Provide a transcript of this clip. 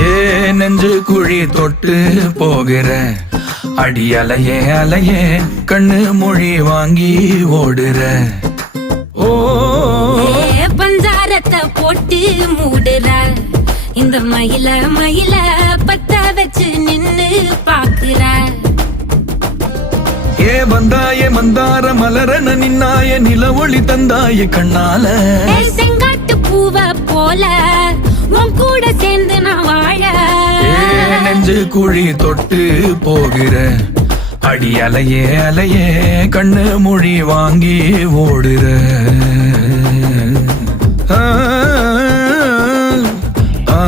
ஏ நெஞ்சு குழி தொட்டு போகிற அடி அலையே அலையே கண்ணு மொழி வாங்கி ஓடுற. ஓ பஞ்சாரத்தை போட்டு மூடுற இந்த மயில மயில பத்த வச்சு நின்னு பாக்குற. ஏ வந்தாய மந்தார மலரன நின்னாய நில ஒளி தந்தாய கண்ணால. செங்காட்டு பூவ போல உன் கூட சேர்ந்து நான் வாழ. நெஞ்சு குழி தொட்டு போகிற அடி அலையே அலையே கண்ணு மொழி வாங்கி ஓடுற. ஆ ஆ